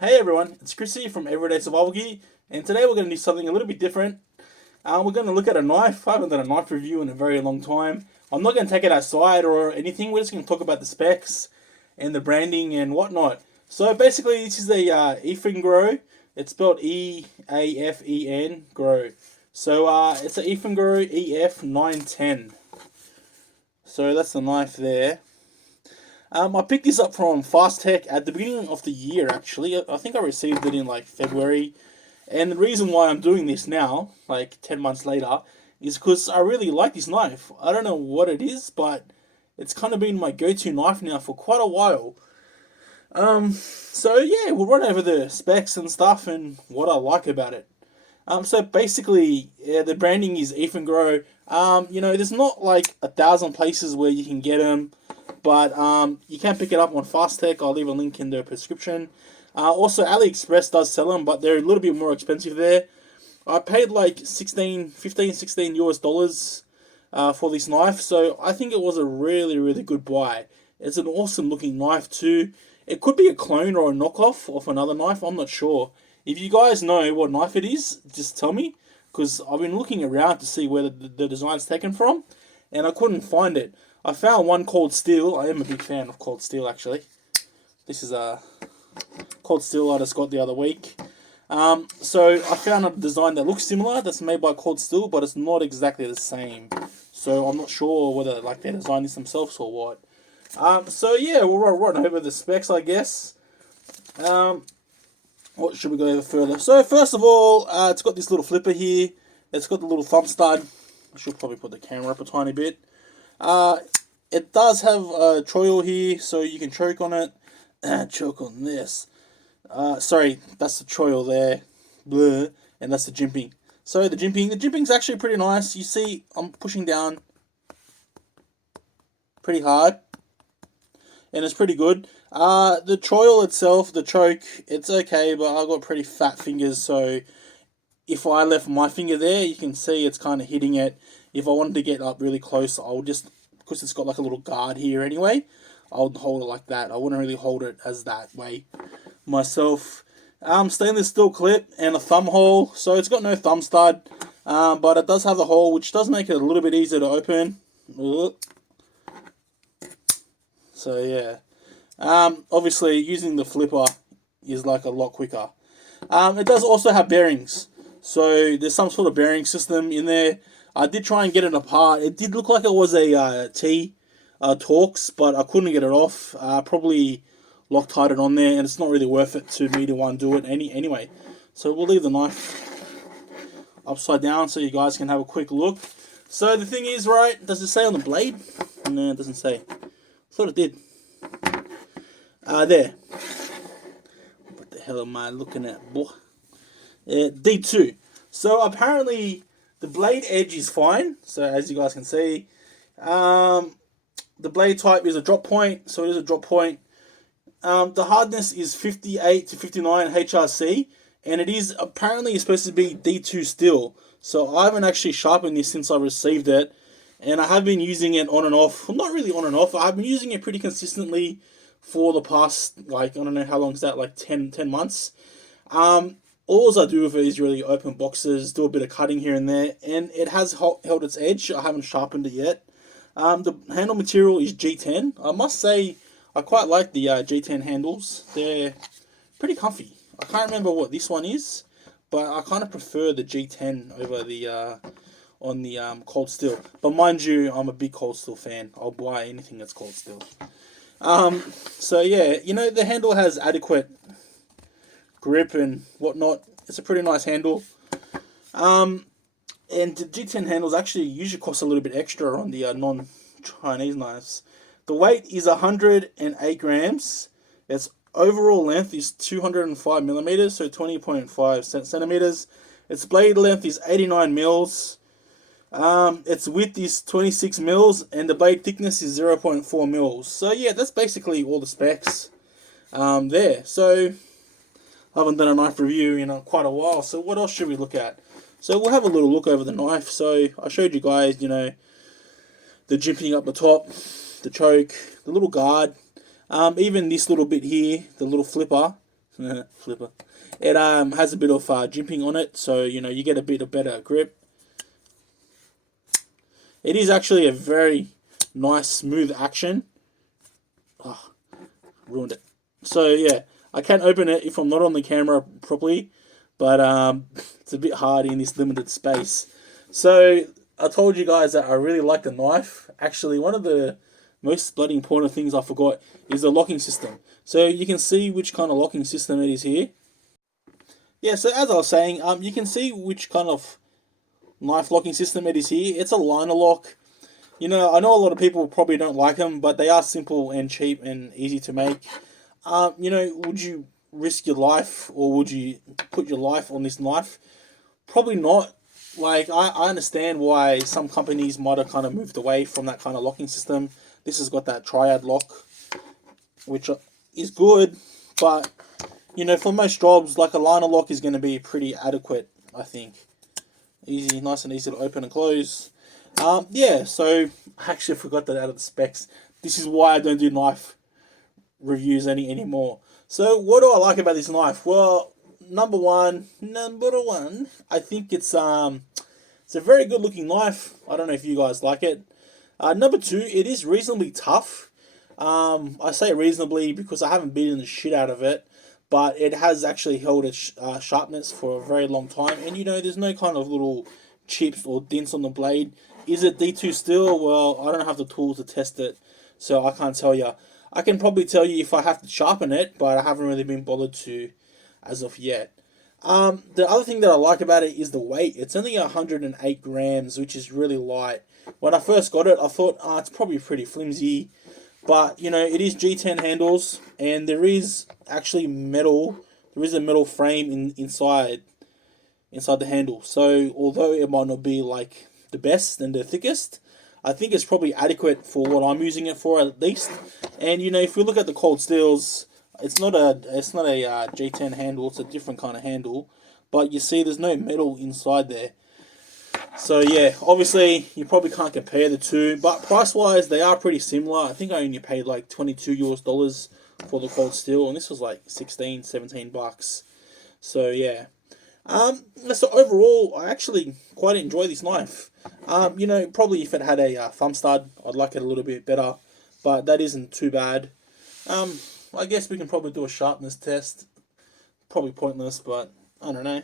Hey everyone, it's Chris here from Everyday Survival Gear, and today we're going to do something a little bit different. We're going to look at a knife. I haven't done a knife review in a very long time. I'm not going to take it outside or anything. We're just going to talk about the specs and the branding and whatnot. So basically, this is a Eafengrow. It's spelled E-A-F-E-N Grow. So it's an Eafengrow EF910. So that's the knife there. I picked this up from Fast Tech at the beginning of the year, actually. I think I received it in like February. And the reason why I'm doing this now, like 10 months later, is because I really like this knife. I don't know what it is, but it's kind of been my go-to knife now for quite a while. So yeah, we'll run over the specs and stuff and what I like about it. So basically, yeah, the branding is Eafengrow. There's not like 1,000 places where you can get them, but you can pick it up on Fast Tech. I'll leave a link in the description. Also, AliExpress does sell them, but they're a little bit more expensive there. I paid like 16 US dollars for this knife, so I think it was a really, really good buy. It's an awesome looking knife too. It could be a clone or a knockoff of another knife, I'm not sure. If you guys know what knife it is, just tell me, because I've been looking around to see where the design's taken from, and I couldn't find it. I found one called Steel. I am a big fan of Cold Steel, actually. This is a Cold Steel I just got the other week. So I found a design that looks similar, that's made by Cold Steel, but it's not exactly the same. So I'm not sure whether like they designed this themselves or what. So yeah, we'll run over the specs, I guess. What should we go over further? So first of all, it's got this little flipper here. It's got the little thumb stud. I should probably put the camera up a tiny bit. It does have a choil here, so you can choke on it. Choke on this. Sorry, that's the choil there. Bleh. And that's the jimping. So the jimping's actually pretty nice. You see, I'm pushing down pretty hard, and it's pretty good. The choil itself, the choke, it's okay, but I've got pretty fat fingers, so if I left my finger there, you can see it's kind of hitting it. If I wanted to get up really close, I'll just, because it's got like a little guard here anyway, I'll hold it like that. I wouldn't really hold it as that way myself. Stainless steel clip and a thumb hole, so it's got no thumb stud, but it does have a hole, which does make it a little bit easier to open. So yeah, obviously using the flipper is like a lot quicker. It does also have bearings, so there's some sort of bearing system in there. I did try and get it apart. It did look like it was a T Torx, but I couldn't get it off. Probably Loctite it on there, and it's not really worth it to me to undo it anyway. So we'll leave the knife upside down so you guys can have a quick look. So the thing is, right, does it say on the blade? No, it doesn't say. Thought it did. There. What the hell am I looking at, boy? D2. So apparently the blade edge is fine. So as you guys can see, the blade type is a drop point. So it is a drop point. The hardness is 58 to 59 HRC, and it is apparently supposed to be D2 steel. So I haven't actually sharpened this since I received it, and I have been using it on and off. Well, not really on and off. I've been using it pretty consistently for the past, like, I don't know how long is that, like 10 months. All I do with it is really open boxes, do a bit of cutting here and there, and it has held its edge. I haven't sharpened it yet. The handle material is G10. I must say, I quite like the G10 handles. They're pretty comfy. I can't remember what this one is, but I kind of prefer the G10 over the on the Cold Steel. But mind you, I'm a big Cold Steel fan. I'll buy anything that's Cold Steel. So yeah, the handle has adequate grip and whatnot. It's a pretty nice handle. And the G10 handles actually usually cost a little bit extra on the non-Chinese knives. The weight is 108 grams. Its overall length is 205 millimeters, so 20.5 centimeters. Its blade length is 89 mils. Its width is 26 mils, and the blade thickness is 0.4 mils. So yeah, that's basically all the specs there. So I haven't done a knife review in quite a while, so what else should we look at? So we'll have a little look over the knife. So I showed you guys, the jimping up the top, the choke, the little guard, even this little bit here, the little flipper. Flipper. It has a bit of jimping on it, so you know you get a bit of better grip. It is actually a very nice smooth action. Oh, ruined it. So yeah, I can open it if I'm not on the camera properly, but it's a bit hard in this limited space. So I told you guys that I really like the knife. Actually, one of the most bloody important things I forgot is the locking system. So you can see which kind of locking system it is here. Yeah, so as I was saying, you can see which kind of knife locking system it is here. It's a liner lock. You know, I know a lot of people probably don't like them, but they are simple and cheap and easy to make. You know, would you risk your life or would you put your life on this knife? Probably not. Like, I understand why some companies might have kind of moved away from that kind of locking system. This has got that triad lock, which is good, but, you know, for most jobs, like a liner lock is going to be pretty adequate, I think. Easy, nice and easy to open and close. Yeah, so I actually forgot that out of the specs. This is why I don't do knife reviews anymore. So what do I like about this knife? Well, number one, I think it's a very good looking knife. I don't know if you guys like it. Number two, it is reasonably tough. I say reasonably because I haven't beaten the shit out of it, but it has actually held its sharpness for a very long time. And you know, there's no kind of little chips or dents on the blade. Is it D2 steel? Well, I don't have the tools to test it, so I can't tell you. I can probably tell you if I have to sharpen it, but I haven't really been bothered to as of yet. The other thing that I like about it is the weight. It's only 108 grams, which is really light. When I first got it, I thought, it's probably pretty flimsy. But, you know, it is G10 handles, and there is actually metal. There is a metal frame inside the handle. So, although it might not be, like, the best and the thickest, I think it's probably adequate for what I'm using it for, at least. And, you know, if we look at the cold steels, it's not a G10 handle. It's a different kind of handle. But you see there's no metal inside there. So, yeah, obviously, you probably can't compare the two. But price-wise, they are pretty similar. I think I only paid like $22 for the cold steel. And this was like 16, 17 bucks. So, yeah. So overall, I actually quite enjoy this knife. You know, probably if it had a thumb stud, I'd like it a little bit better. But that isn't too bad. I guess we can probably do a sharpness test. Probably pointless, but I don't know.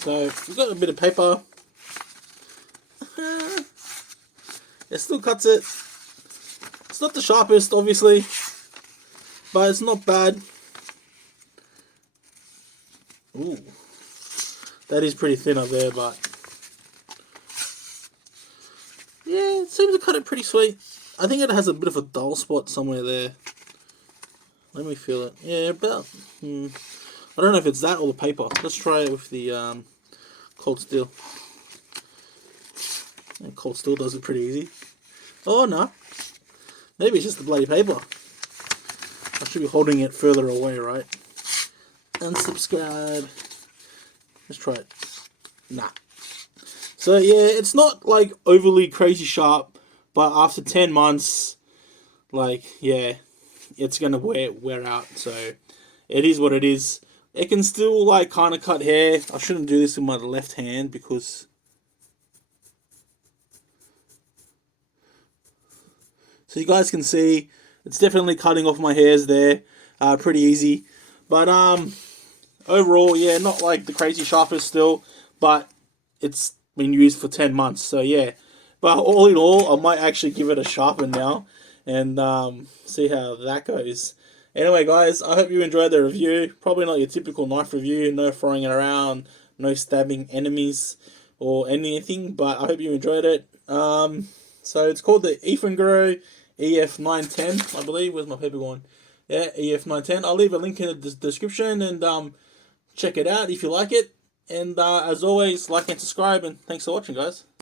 So, we've got a bit of paper. It still cuts it. It's not the sharpest, obviously, but it's not bad. Ooh, that is pretty thin up there, but yeah, it seems to cut it pretty sweet. I think it has a bit of a dull spot somewhere there. Let me feel it. Yeah, about. I don't know if it's that or the paper. Let's try it with the cold steel. And cold steel does it pretty easy. Oh no, maybe it's just the bloody paper. I should be holding it further away, right? Unsubscribe. Let's try it. Nah. So yeah, it's not like overly crazy sharp, but after 10 months, like, yeah, it's gonna wear out. So it is what it is. It can still like kind of cut hair. I shouldn't do this with my left hand because so you guys can see it's definitely cutting off my hairs there, pretty easy. But overall, yeah, not like the crazy sharpest still, but it's been used for 10 months, so yeah. But all in all, I might actually give it a sharpen now and see how that goes. Anyway, guys, I hope you enjoyed the review. Probably not your typical knife review, no throwing it around, no stabbing enemies or anything, but I hope you enjoyed it. So it's called the Eafengrow EF910, I believe. Where's my paper going? Yeah, EF910. I'll leave a link in the description and check it out if you like it. And as always, like and subscribe, and thanks for watching, guys.